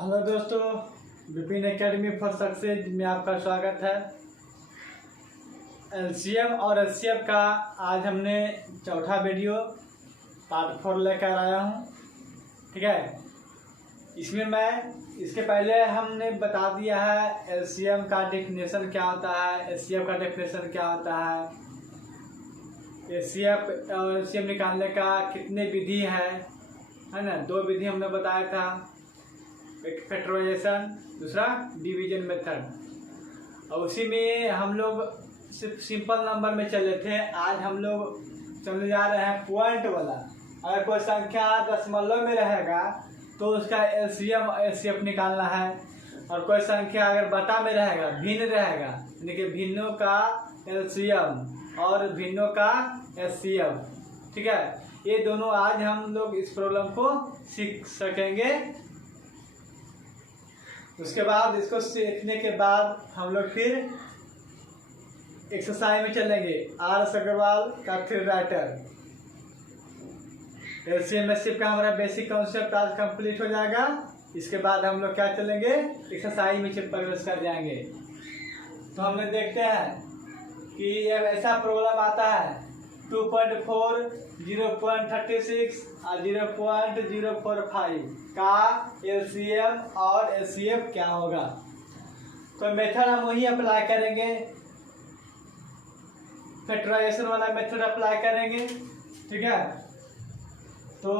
Hello दोस्तों, Vipin academy for success में आपका स्वागत है। एलसीएम और एचसीएफ का आज हमने चौथा वीडियो पार्ट 4 लेकर आया हूँ। ठीक है, इसमें इसके पहले हमने बता दिया है एलसीएम का डेफिनेशन क्या होता है, एचसीएफ का डेफिनेशन क्या होता है, एचसीएफ और एलसीएम निकालने का कितने विधि है ना। 2 विधि हमने बताया था, एक फैक्टराइजेशन, दूसरा डिवीजन मेथड। और उसी में हम लोग सिर्फ सिंपल नंबर में चले थे। आज हम लोग चले जा रहे हैं पॉइंट वाला। अगर कोई संख्या दशमलव में रहेगा तो उसका एलसीएम एचसीएफ निकालना है, और कोई संख्या अगर बटा में रहेगा, भिन्न रहेगा, यानी कि भिन्नों का एलसीएम और भिन्नों का एचसीएफ। ठीक है, ये दोनों आज हम लोग इस प्रॉब्लम को सीख सकेंगे। उसके बाद इसको सीखने के बाद हम लोग फिर एक्सरसाइज में चलेंगे। आर.एस. अग्रवाल का थ्री राइटर एलसीएम एचसीएफ का हमारा बेसिक कॉन्सेप्ट आज कंप्लीट हो जाएगा। इसके बाद हम लोग क्या चलेंगे, एक्सरसाइज में प्रवेश कर जाएंगे। तो हम लोग देखते हैं कि ऐसा प्रॉब्लम आता है 2.4, 0.36 और 0.045 का एलसीएम और एचसीएफ क्या होगा। तो मेथड हम वही अप्लाई करेंगे, फैक्टराइजेशन वाला मेथड अप्लाई करेंगे। ठीक है, तो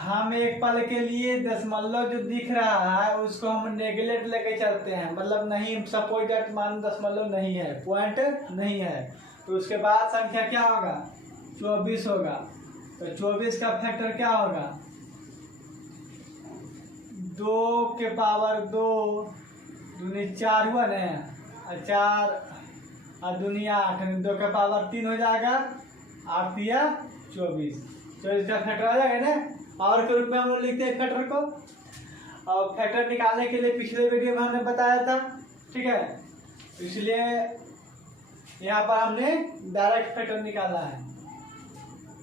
हम एक पल के लिए दशमलव जो दिख रहा है उसको हम नेगलेक्ट लेके चलते हैं, मतलब नहीं, सपोज दैट मान दशमलव नहीं है, पॉइंट नहीं है, तो उसके बाद संख्या क्या होगा, 24 होगा। तो 24 का फैक्टर क्या होगा, 2 के पावर 2 दूनी 4 हुआ ना, 4 और दूनी 8, 2 के पावर 3 हो जाएगा, 8 या 24 का फैक्टर आ जाएगा ना। पावर के रूप में हम लोग लिखते हैं फैक्टर को, और फैक्टर निकालने के लिए पिछले वीडियो में हमने बताया था। ठीक है, इसलिए यहाँ पर हमने डायरेक्ट फैक्टर निकाला है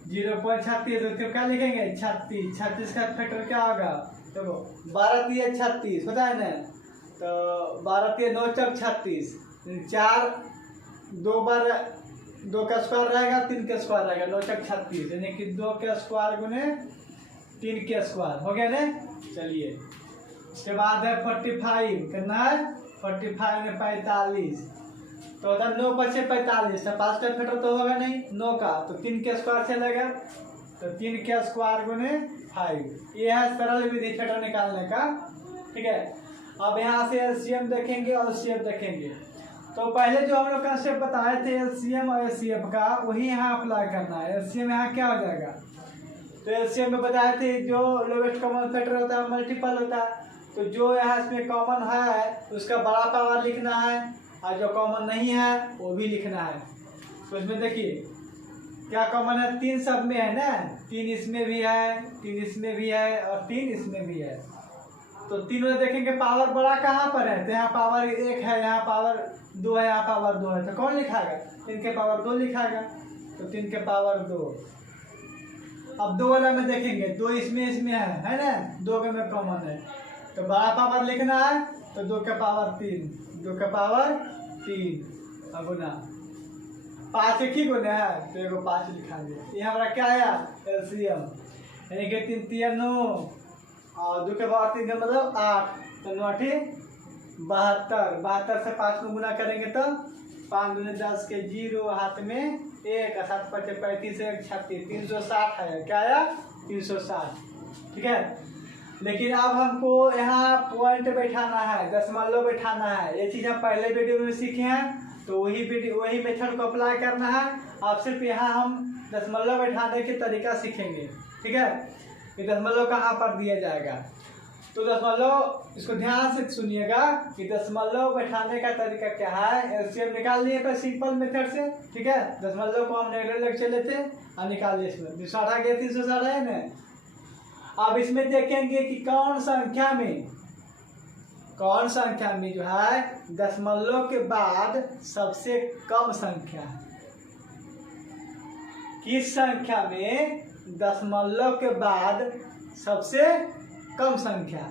0.36। तो क्या लिखेंगे, 36 का फैक्टर क्या होगा, देखो 12 3 36 होता है ना, तो 12 3 9 चौक 36, 4 2 बार 2 का स्क्वायर रहेगा, 3 का स्क्वायर रहेगा, 9 चौक 36, यानी कि 2 का स्क्वायर गुने 3 के स्क्वायर हो गया ना। चलिए, उसके बाद है 45, कितना है 45 में 45, तो होता है 9 5 45, तो 5 का फैक्टर तो होगा नहीं 9 का, तो 3 के स्क्वायर चलेगा, तो 3 के स्क्वायर गुने 5। ये है सरल विधि फैक्टर निकालने का। ठीक है, अब यहाँ से एलसीएम देखेंगे और एचसीएफ देखेंगे। तो पहले जो हम लोग कंसेप्ट बताए थे एलसीएम और एचसीएफ का, वही यहाँ अप्लाई करना है। एलसीएम यहाँ क्या हो जाएगा, तो एलसीएम में बताए थे जो लोवेस्ट कॉमन फैक्टर होता है मल्टीपल होता है, तो जो यहाँ इसमें कॉमन है उसका बड़ा पावर लिखना है, और जो कॉमन नहीं है वो भी लिखना है। तो इसमें देखिए क्या कॉमन है, 3 सब में है ना, 3 इसमें भी है, 3 इसमें भी है और 3 इसमें भी है। तो तीनों देखेंगे पावर बड़ा कहाँ पर है, तो यहाँ पावर 1 है, यहाँ पावर 2 है, यहाँ पावर 2 है, तो कौन लिखाएगा, 3 के पावर 2 लिखाएगा, तो 3 के पावर 2। अब 2 वाला में देखेंगे 2 इसमें है ना, 2 के में कॉमन है, तो बड़ा पावर लिखना है, तो 2 के पावर 3, 2 के पावर 3 अब गुना 5 एक ही गुना है, तो एगो 5 लिखा दिया। ये हमारा क्या है एलसीएम, यानी कि 3 3 9 और 2 के पावर 3 का मतलब 8, तो 9 8 72, 72 से 5 में गुना करेंगे तो 5 दूनी 10 के 0 हाथ में 1, 7 5 35 1 36, 360 है, क्या आया 360। ठीक है, लेकिन अब हमको यहाँ पॉइंट बैठाना है, दशमलव बैठाना है। ये चीज़ हम पहले वीडियो में सीखे हैं, तो वही मेथड को अप्लाई करना है। अब सिर्फ यहाँ हम दशमलव बैठाने के तरीका सीखेंगे। ठीक है, ये दशमलव कहाँ पर दिया जाएगा, तो दशमलव, इसको ध्यान से सुनिएगा कि दशमलव बैठाने का तरीका क्या है। एलसीएम निकाल लिए पर सिंपल मेथड से। ठीक है, दशमलव को हम नेगलेक्ट लेके चले थे और निकाल लिए, इसमें 260 गया 360 है ना। अब इसमें देखेंगे कि कौन संख्या में जो है दशमलव के बाद सबसे कम संख्या है, किस संख्या में दशमलव के बाद सबसे कम संख्या।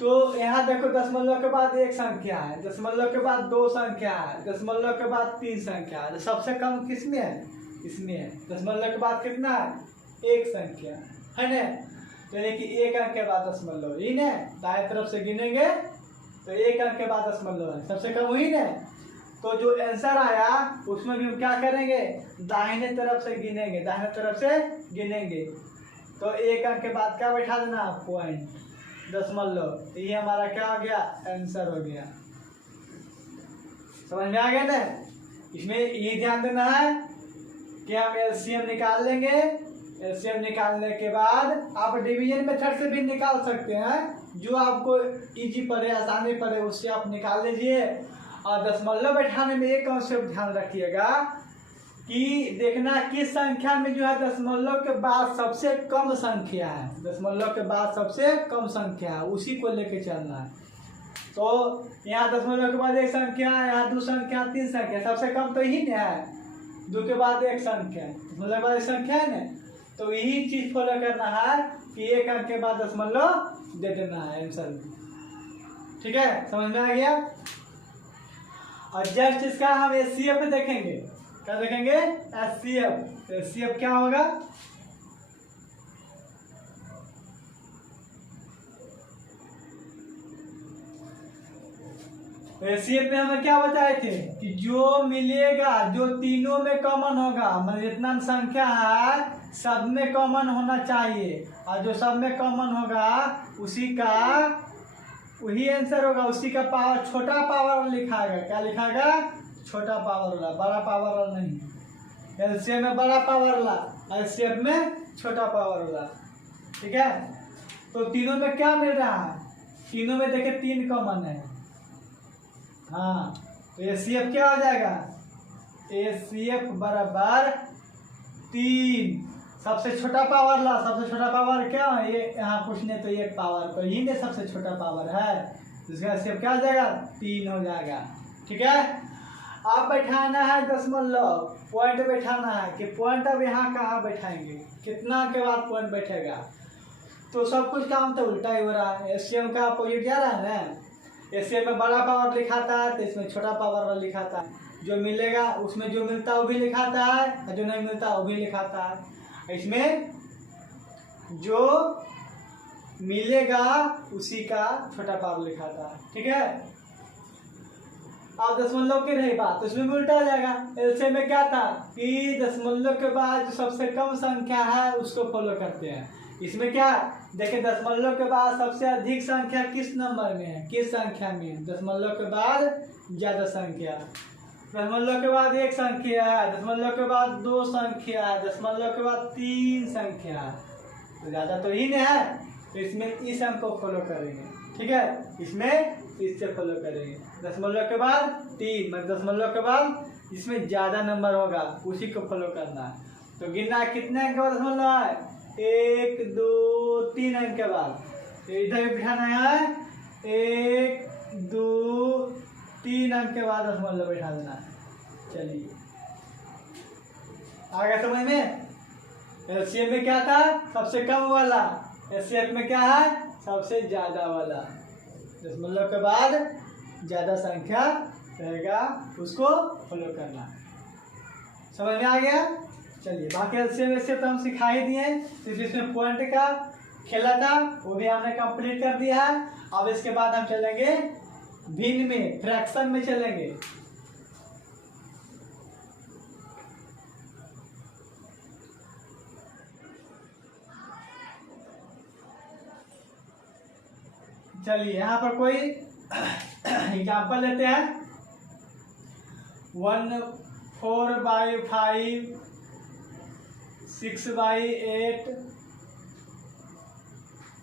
तो यहाँ देखो दशमलव के बाद एक संख्या है, दशमलव के बाद दो संख्या है, दशमलव के बाद तीन संख्या है। तो सबसे कम किसमें है? इसमें है। दशमलव के बाद कितना है? एक संख्या है ना। तो ये कि एक अंक के बाद दशमलव ही ना, दाएं तरफ से गिनेंगे तो एक अंक के बाद दशमलव है, सबसे कम हुई ना। तो जो आंसर आया उसमें भी हम क्या करेंगे? दाहिने तरफ से गिनेंगे, दाहिने तरफ से गिनेंगे। तो एक अंक के बाद क्या बैठा देना? पॉइंट, दशमलव। ये हमारा क्या हो गया? आंसर हो गया। समझ में आ गया ना। इसमें ये ध्यान देना है कि हम एलसीएम निकाल लेंगे। एलसीएम निकालने के बाद आप डिवीजन मेथड से भी निकाल सकते हैं, जो आपको इजी पड़े, आसानी पड़े, उससे आप निकाल लीजिए। और दशमलव बैठाने में एक कॉन्सेप्ट ध्यान रखिएगा कि देखना किस संख्या में जो है दशमलव के बाद सबसे कम संख्या है, दशमलव के बाद सबसे कम संख्या है, उसी को लेके चलना है। तो यहाँ दशमलव के बाद एक संख्या, यहाँ दो संख्या, तीन संख्या, सबसे कम तो यही ना है, दो के बाद एक संख्या, दशमलव के बाद एक संख्या है ना। तो यही चीज फॉलो करना है कि एक अंक के बाद दशमलव दे देना है आंसर। ठीक है, समझ में आ गया। और जस्ट इसका हम एचसीएफ देखेंगे। क्या देखेंगे? एचसीएफ। एचसीएफ क्या होगा? एचसीएफ में हमें क्या बताए थे कि जो मिलेगा, जो तीनों में कॉमन होगा, मतलब जितना संख्या है सब में कॉमन होना चाहिए, और जो सब में कॉमन होगा उसी का वही आंसर होगा, उसी का पावर, छोटा पावर लिखाएगा। क्या लिखाएगा? छोटा पावर वाला, बड़ा पावर वाला नहीं। एलसीएम में बड़ा पावर वाला, एचसीएफ में छोटा पावर वाला। ठीक है। तो तीनों में क्या मिल रहा है? तीनों में देखिए तीन कॉमन है। हाँ, तो एचसीएफ क्या हो जाएगा? एचसीएफ बराबर 3। सबसे छोटा पावर ला, सबसे छोटा पावर क्या है? ये यहाँ पूछने तो एक पावर को ही ने सबसे छोटा पावर है, इसका एचसीएफ क्या हो जाएगा? 3 हो जाएगा। ठीक है। अब बैठाना है दशमलव, पॉइंट बैठाना है कि पॉइंट अब यहाँ कहाँ बैठाएंगे, कितना के बाद पॉइंट बैठेगा। तो सब कुछ काम तो उल्टा ही हो रहा है। एचसीएफ का अपोजिट जा रहा है ना। एचसीएफ में बड़ा पावर लिखाता है तो इसमें छोटा पावर वाला लिखाता है। जो मिलेगा उसमें जो मिलता है वो भी लिखाता है, और जो नहीं मिलता वो भी लिखाता है। इसमें जो मिलेगा उसी का छोटा पावर लिखाता है। ठीक है। अब दशमलव की रही बात, तो इसमें भी उल्टा हो जाएगा। एलसीएम में क्या था कि दशमलव के बाद जो सबसे कम संख्या है उसको फॉलो करते हैं। इसमें क्या देखिए, दशमलव के बाद सबसे अधिक संख्या किस नंबर में है, किस संख्या में है? दशमलव के बाद ज्यादा संख्या, दशमलव के बाद एक संख्या है, दशमलव के बाद दो संख्या है, दशमलव के बाद तीन संख्या है, तो ज्यादा तो ही नहीं है। तो इसमें इस अंक को फॉलो करेंगे। ठीक है, इसमें इससे फॉलो करेंगे। दशमलव के बाद 3, मतलब दशमलव के बाद इसमें ज्यादा नंबर होगा उसी को फॉलो करना है। तो गिनना है कितने अंक के बाद दशमलव है? 1 2 3 अंक के बाद। इधर भी बिठाना है 1 2 3 अंक के बाद दशमलव बैठा देना है। चलिए, आ गया समझ में। एलसीएम में क्या था? सबसे कम वाला। एचसीएफ में क्या है? सबसे ज्यादा वाला। दशमलव के बाद ज्यादा संख्या रहेगा उसको फॉलो करना। समझ में आ गया। चलिए, बाकी एलसीएम तो हम सिखा ही दिए। सिर्फ इसमें पॉइंट का खेला था वो भी हमने कंप्लीट कर दिया है। अब इसके बाद हम चलेंगे भिन्न में, फ्रैक्शन में चलेंगे। चलिए, यहाँ पर कोई एग्जाम्पल लेते हैं। 1/4/5, 6/8,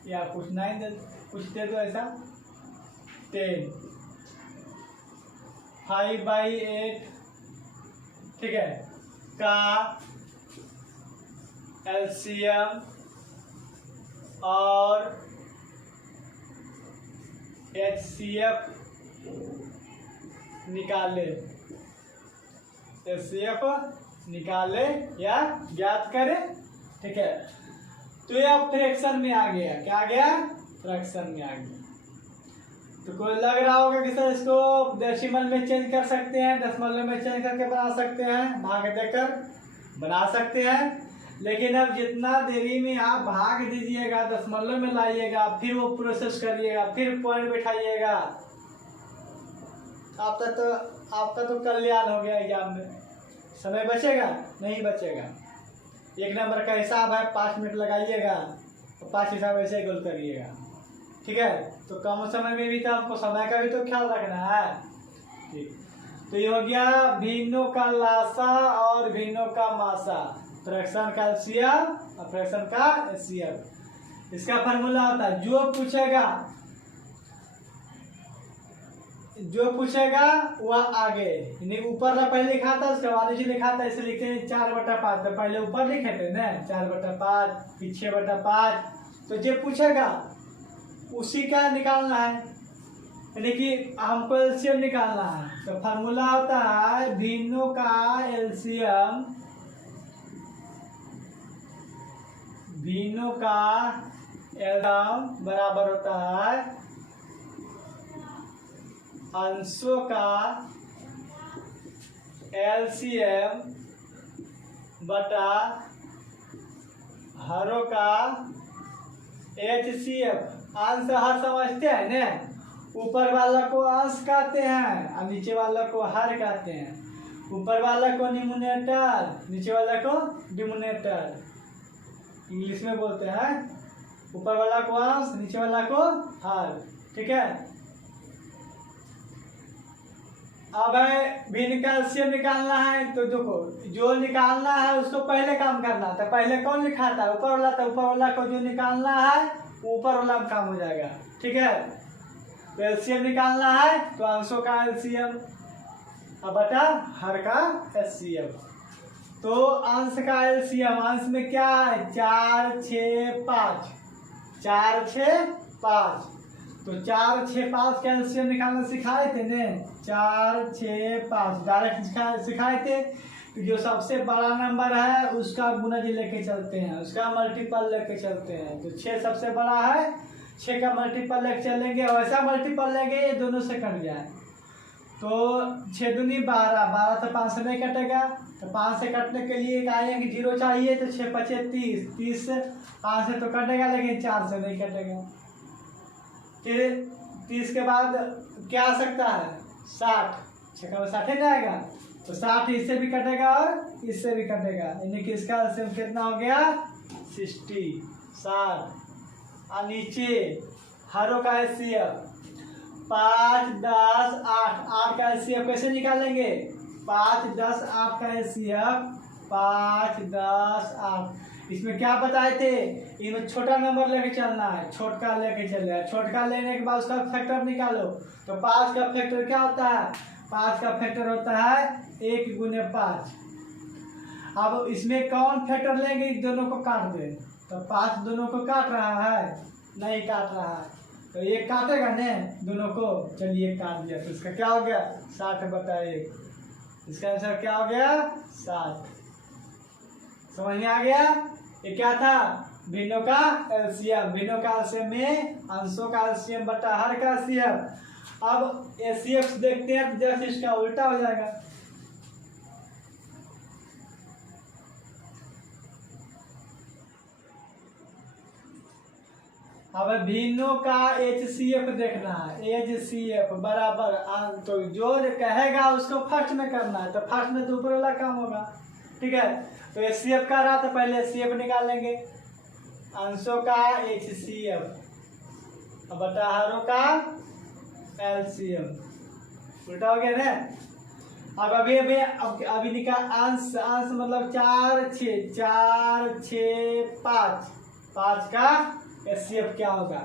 या कुछ 9 कुछ दे दो ऐसा, 10, 5/8, ठीक है, का एलसीएम और एचसीएफ निकाले, एचसीएफ निकाले या ज्ञात करे। ठीक है, तो ये अब फ्रैक्शन में आ गया। क्या आ गया? फ्रैक्शन में आ गया। तो कोई लग रहा होगा कि सर इसको डेसिमल में चेंज कर सकते हैं, दशमलव में चेंज करके बना सकते हैं, भाग देकर बना सकते हैं। लेकिन अब जितना देरी में आप भाग दीजिएगा, दशमलव में लाइएगा, फिर वो प्रोसेस करिएगा, फिर पॉइंट बैठाइएगा, आपका तो कल्याण हो गया एग्जाम में। समय बचेगा? नहीं बचेगा। 1 नंबर का हिसाब है, 5 मिनट लगाइएगा तो 5 हिसाब ऐसे ही गोल करिएगा, ठीक है। तो कम समय में भी तो आपको समय का भी तो ख्याल रखना है, ठीक। तो ये हो गया भिन्नों का लासा और भिन्नों का मासा, फ्रैक्शन का एलसीएम और फ्रैक्शन का एचसीएफ। इसका फार्मूला होता है जो पूछेगा वह आगे, ऊपर ना पहले लिखा था, उसके बाद नीचे लिखा था, इसे लिखते हैं 4/5। तो पहले ऊपर लिखे थे ना 4/5, फिर 6/5। तो जो पूछेगा उसी का निकालना है, यानी कि हमको एलसीएम निकालना है। तो फार्मूला होता है भिन्नों का एलसीएम, भिन्नों का एलसीएम बराबर होता है अंशों का एलसीएम बटा हरों का एचसीएफ। अंश हर समझते हैं ना, ऊपर वाला को अंश कहते हैं और नीचे वाला को हर कहते हैं। ऊपर वाला को न्यूमरेटर, नीचे वाला को डिनोमिनेटर, इंग्लिश में बोलते हैं। ऊपर वाला को अंश, नीचे वाला को हर, ठीक है। अब भिन्न का एलसीएम निकालना है, तो देखो जो निकालना है उसको पहले काम करना था। पहले कौन लिखा था? ऊपर वाला। तो ऊपर वाला को जो निकालना है ऊपर वाला में काम हो जाएगा, ठीक है। तो एलसीएम निकालना है तो अंशों का एलसीएम अब बटा हर का एचसीएम। तो अंश का एलसीएम, अंश में क्या है? 4, 6, 5, 4, 6, 5। तो 4, 6, 5 का एलसीएम निकालना सिखाए थे ने, 4, 6, 5 डायरेक्ट सिखाए थे। तो जो सबसे बड़ा नंबर है उसका गुणज लेके चलते हैं, उसका मल्टीपल लेके चलते हैं। तो 6 सबसे बड़ा है, 6 का मल्टीपल लेके चलेंगे और ऐसा मल्टीपल लेंगे ये दोनों से कट जाए। तो 6 दूनी 12, 12 तो 5 से नहीं कटेगा। तो 5 से कटने के लिए आएंगे 0 चाहिए, तो 6 5 30, 30 से 5 से तो कटेगा, लेकिन 4 से नहीं कटेगा। फिर 30 के बाद क्या आ सकता है? 60, 6 का 60 नहीं आएगा, तो 60 इससे भी कटेगा और इससे भी कटेगा, यानी कि इसका एलसीएम कितना हो गया? 60, 60। और नीचे हरों का एचसीएफ 5, 10, 8, 8 का एचसीएफ कैसे निकालेंगे? 5, 10, 8 का एचसीएफ 5, 10, 8। इसमें क्या बताए थे? इनमें छोटा नंबर लेके चलना है, छोटका लेके चलना है। छोटका लेने के बाद उसका फैक्टर निकालो। तो 5 का फैक्टर क्या होता है? 5 का फैक्टर होता है 1 गुने 5। अब इसमें कौन फैक्टर लेंगे? इस दोनों को काट दे। तो 5 दोनों को काट रहा है? नहीं काट रहा है, तो ये काटेगा ने दोनों को। चलिए काट दिया, तो इसका क्या हो गया? 60/1। इसका आंसर क्या हो गया? 60। समझ में आ गया? ये क्या था? भिन्नों का एलसीएम। भिन्नों का एलसीएम में अंशों का एलसीएम बटा हर का एलसीएम। अब एचसीएफ देखते हैं, तो जैसे इसका उल्टा हो जाएगा। अब भिन्नों का एचसीएफ देखना है। एचसीएफ बराबर, तो जो कहेगा उसको फर्स्ट में करना है, तो फर्स्ट में तो ऊपर वाला काम होगा, ठीक है। तो एचसीएफ कर रहा, तो पहले एचसीएफ निकाल लेंगे। अंशों का एचसीएफ बटा हरों का एलसीएम, उल्टा हो गया ना। अब अभी निकाल अंश मतलब 4, 6, 5, 5 का एचसीएफ क्या होगा?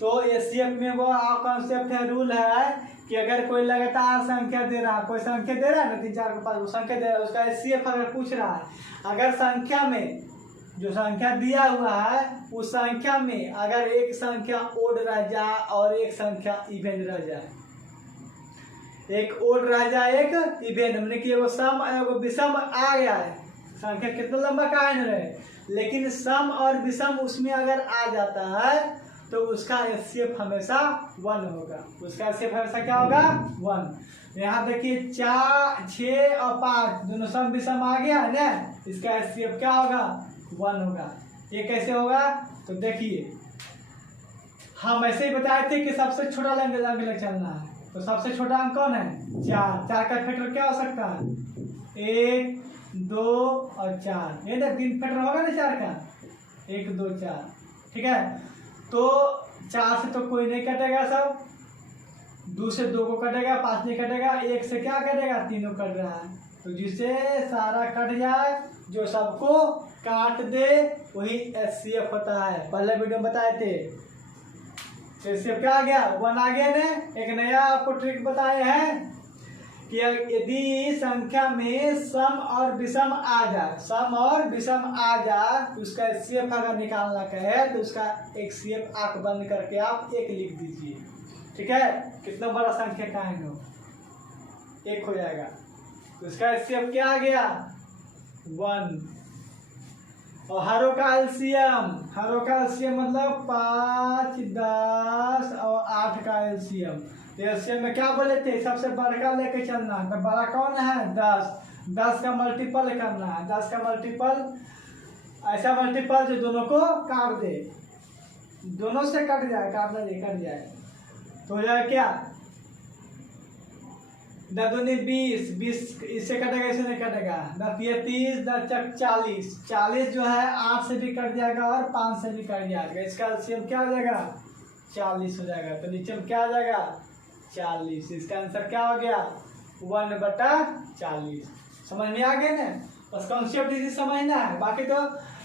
तो एचसीएफ में वो कॉन्सेप्ट है, रूल है कि अगर कोई लगातार संख्या दे रहा है, कोई संख्या दे रहा है ना 3, 4, 5 संख्या दे रहा है, उसका एचसीएफ अगर पूछ रहा है, अगर संख्या में जो संख्या दिया हुआ है उस संख्या में अगर एक संख्या ओड रह जाए और एक संख्या इवेन रह जाए, एक ओड रह जाए एक इवेन, मतलब कि वो सम एगो विषम आ गया है, संख्या कितना लंबा का न रहे, लेकिन सम और विषम उसमें अगर आ जाता है तो उसका एचसीएफ हमेशा 1 होगा। उसका एचसीएफ हमेशा क्या होगा? 1। यहाँ देखिए 4, 6 और 5 दोनों सम विषम आ गया है ना, इसका एचसीएफ क्या होगा? 1 होगा। ये कैसे होगा? तो देखिए हम ऐसे ही बताए थे कि सबसे छोटा अंक चलना है, तो सबसे छोटा अंक कौन है? 4। 4 का फैक्टर क्या हो सकता है? 1, 2 और 4। ये ना 3 फैक्टर होगा ना 4 का, 1, 2, 4। ठीक है, तो 4 से तो कोई नहीं कटेगा, सब 2 से 2 को कटेगा, 5 नहीं कटेगा, 1 से क्या कटेगा? 3 कट रहा है। तो जिससे सारा कट जाए, जो सबको काट दे, वही एचसीएफ होता है। पहले वीडियो में बताए थे। तो एचसीएफ क्या आ गया? 1 आ गया ने। एक नया आपको ट्रिक बताए हैं कि यदि संख्या में सम और विषम आ जाए, सम और विषम आ जाए, तो उसका एचसीएफ अगर निकालना कहे तो उसका एचसीएफ आंख बंद करके आप 1 लिख दीजिए। ठीक है, कितना बड़ा संख्या का है नो, 1 हो जाएगा। तो उसका एचसीएफ क्या आ गया? 1। और हरों का एलसीएम, हरों का एलसीएम मतलब 5, 10 और 8 का एलसीएम। एलसीएम में क्या बोले थे? सबसे बड़का लेके चलना है। तो बड़ा कौन है? 10। 10 का मल्टीपल करना है। 10 का मल्टीपल, ऐसा मल्टीपल जो दोनों को काट दे, दोनों से कट जाए, काटना नहीं, कट जाए, तो हो जाए क्या? 10 दूनी 20, 20 इससे कटेगा, इससे नहीं कटेगा। 10 ये 30, 10 40, 40 जो है 8 से भी कट जाएगा और 5 से भी कट जाएगा। इसका एलसीएम क्या हो जाएगा? 40 हो जाएगा। तो नीचे में क्या आ जाएगा? 40। इसका आंसर क्या हो गया? 1/40। समझ में आ गया ना? बस कॉन्सेप्ट इसी समझना है, बाकी तो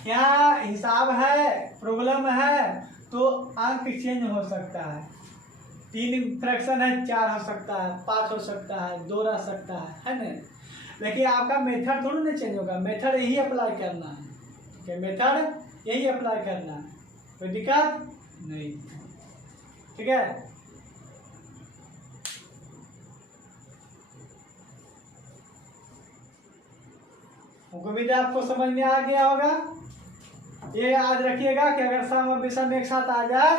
यहाँ हिसाब है, प्रॉब्लम है, तो अंक चेंज हो सकता है। 3 फ्रैक्शन है, 4 हो सकता है, 5 हो सकता है, 2 रह सकता है ना? लेकिन आपका मेथड थोड़ा नहीं चेंज होगा, मेथड यही अप्लाई करना है। ठीक है, मेथड यही अप्लाई करना है, कोई दिक्कत नहीं। ठीक है, उम्मीद है आपको समझ में आ गया होगा। ये याद रखिएगा कि अगर सम और विषम एक साथ आ जाए,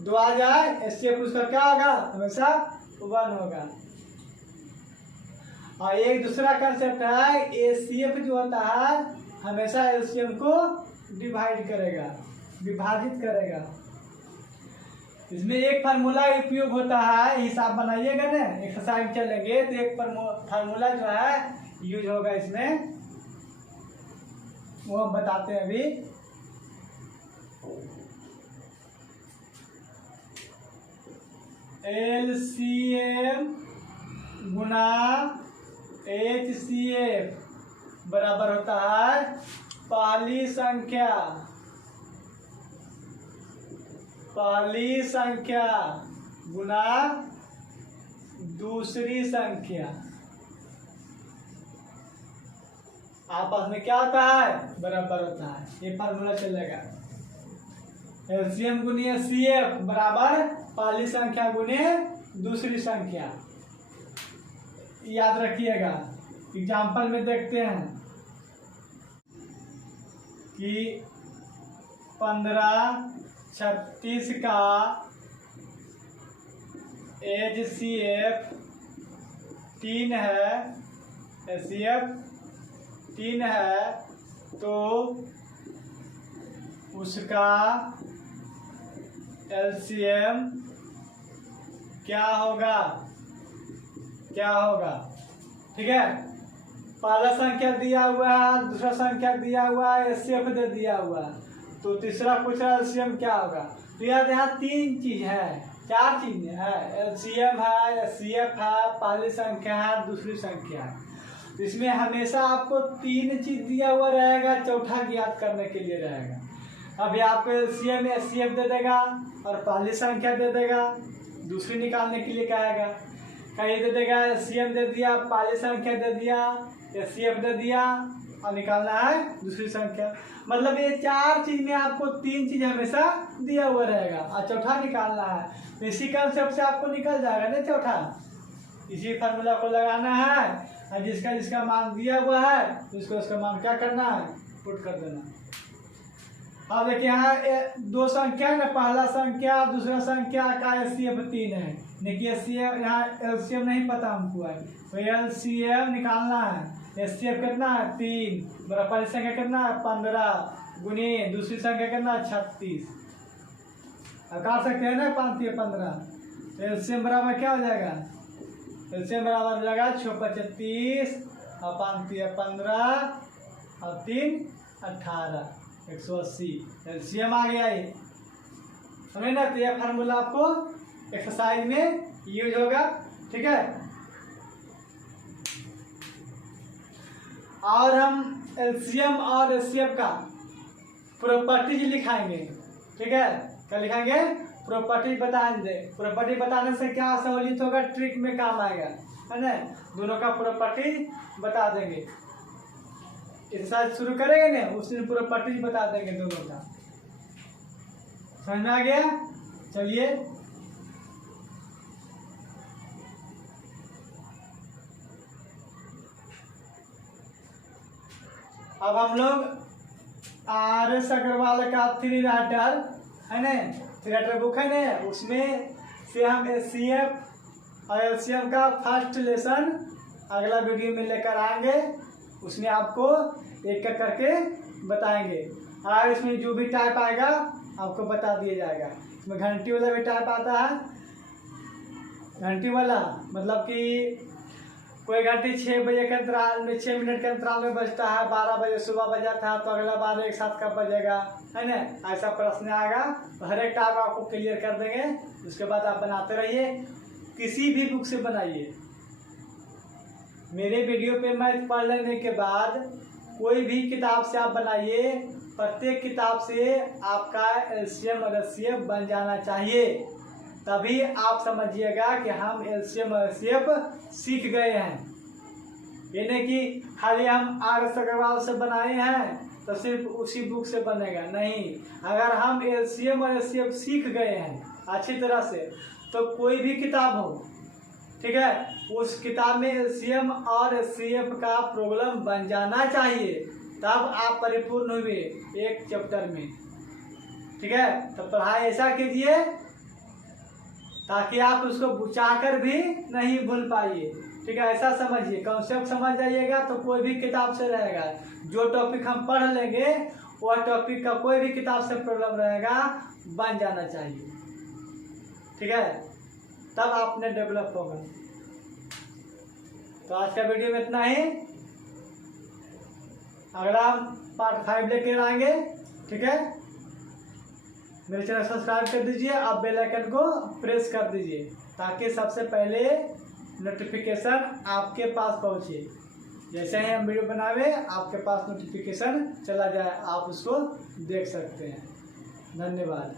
2 आ जाए, एचसीएफ उसका क्या होगा? हमेशा 1 होगा। और एक दूसरा कंसेप्ट है, एचसीएफ जो होता है हमेशा एलसीएम को डिवाइड करेगा, विभाजित करेगा। इसमें एक फार्मूला उपयोग होता है, हिसाब बनाइएगा ना, एक्सरसाइज चलेंगे तो एक फार्मूला जो है यूज होगा इसमें, वो हम बताते हैं अभी। एलसीएम गुना एचसीएफ बराबर होता है पहली संख्या गुना दूसरी संख्या। आपस में क्या होता है? बराबर होता है। ये फार्मूला चलेगा। एलसीएम गुने एचसीएफ बराबर पहली संख्या गुने दूसरी संख्या। याद रखिएगा। एग्जाम्पल में देखते हैं कि 15, 36 का एचसीएफ 3 है, एचसीएफ 3 है, तो उसका एलसीएम क्या होगा? ठीक है, पहला संख्या दिया हुआ है, दूसरा संख्या दिया हुआ है, एचसीएफ दे दिया हुआ है, तो तीसरा पूछ रहा है एलसीएम क्या होगा। तो यार यहाँ 3 चीज है, 4 चीज है, एलसीएम है, एचसीएफ है, पहली संख्या है, दूसरी संख्या है। तो इसमें हमेशा आपको 3 चीज दिया हुआ रहेगा, चौथा ज्ञात करने के लिए रहेगा। अभी आपको एलसीएम एचसीएफ दे देगा और पहली संख्या दे देगा, दूसरी निकालने के लिए कहेगा। कहीं दे देगा एलसीएम दे दिया, पहली संख्या दे दिया, एचसीएफ दे दिया, और निकालना है दूसरी संख्या। मतलब ये 4 चीज में आपको 3 चीज हमेशा दिया हुआ रहेगा और चौथा निकालना है। तो इसी कंसेप्ट से आपको निकल जाएगा ना चौथा। इसी फार्मूला को लगाना है और जिसका मान दिया हुआ है उसको उसका मान क्या करना है? पुट कर देना। अब देखिए यहाँ दो संख्या है ना, पहला संख्या दूसरा संख्या का एलसीएम 3 है। देखिए एलसीएम, यहाँ एलसीएम नहीं पता हमको है, तो एलसीएम निकालना है। एलसीएम कितना है 3, बराबर पहली संख्या कितना है 15 गुनी दूसरी संख्या कितना है 36। अब काट सकते हैं ना 5 3 15, एलसीएम बराबर क्या हो जाएगा, एलसीएम बराबर हो जाएगा 6 5 30 और 5 3 15 और 3 18 180। एलसीएम आ गया ये, समझे ना। तो यह फार्मूला आपको एक्सरसाइज में यूज होगा, ठीक है। और हम एलसीएम और एचसीएफ का प्रॉपर्टीज लिखाएंगे, ठीक है। क्या लिखाएंगे, प्रॉपर्टीज बताएंगे। प्रॉपर्टी बताने से क्या सहूलियत होगा, ट्रिक में काम आएगा, है ना। दोनों का प्रॉपर्टीज बता देंगे। एक्सरसाइज शुरू करेंगे ना, उस दिन प्रॉपर्टीज बता देंगे दोनों का। समझ में आ गया, चलिए। अब हम लोग RS अग्रवाल का 3 राइटर है ना, 3 राइटर बुक है ना, उसमें से हम एचसीएफ और एलसीएम का फर्स्ट लेसन अगला वीडियो में लेकर आएंगे। उसमें आपको एक एक करके बताएंगे, और इसमें जो भी टाइप आएगा आपको बता दिया जाएगा। इसमें घंटी वाला भी टाइप आता है। घंटी वाला मतलब कि कोई घंटी 6 बजे के अंतराल में, 6 मिनट के अंतराल में बजता है, 12 बजे सुबह बजा था तो अगला 12 एक साथ कब बजेगा, है ना। ऐसा प्रश्न आएगा तो हर एक टाइप आपको क्लियर कर देंगे। उसके बाद आप बनाते रहिए, किसी भी बुक से बनाइए। मेरे वीडियो पे मैथ पढ़ लेने के बाद कोई भी किताब से आप बनाइए, प्रत्येक किताब से आपका एलसीएम और एचसीएफ बन जाना चाहिए। तभी आप समझिएगा कि हम एलसीएम और एचसीएफ सीख गए हैं। ये नहीं कि खाली हम RS अग्रवाल से बनाए हैं तो सिर्फ उसी बुक से बनेगा, नहीं। अगर हम एलसीएम और एचसीएफ सीख गए हैं अच्छी तरह से, तो कोई भी किताब हो, ठीक है, उस किताब में एलसीएम और एचसीएफ का प्रॉब्लम बन जाना चाहिए। तब आप परिपूर्ण हुए एक चैप्टर में, ठीक है। तो पढ़ाई ऐसा कीजिए ताकि आप उसको चाहकर भी नहीं भूल पाइए, ठीक है। ऐसा समझिए, कॉन्सेप्ट समझ जाइएगा तो कोई भी किताब से रहेगा। जो टॉपिक हम पढ़ लेंगे वह टॉपिक का कोई भी किताब से प्रॉब्लम रहेगा बन जाना चाहिए, ठीक है। तब आपने डेवलप होगा। तो आज का वीडियो में इतना ही। अगला हम पार्ट 5 लेकर आएंगे, ठीक है। मेरे चैनल सब्सक्राइब कर दीजिए, आप बेल आइकन को प्रेस कर दीजिए ताकि सबसे पहले नोटिफिकेशन आपके पास पहुंचे। जैसे ही हम वीडियो बनावे आपके पास नोटिफिकेशन चला जाए, आप उसको देख सकते हैं। धन्यवाद।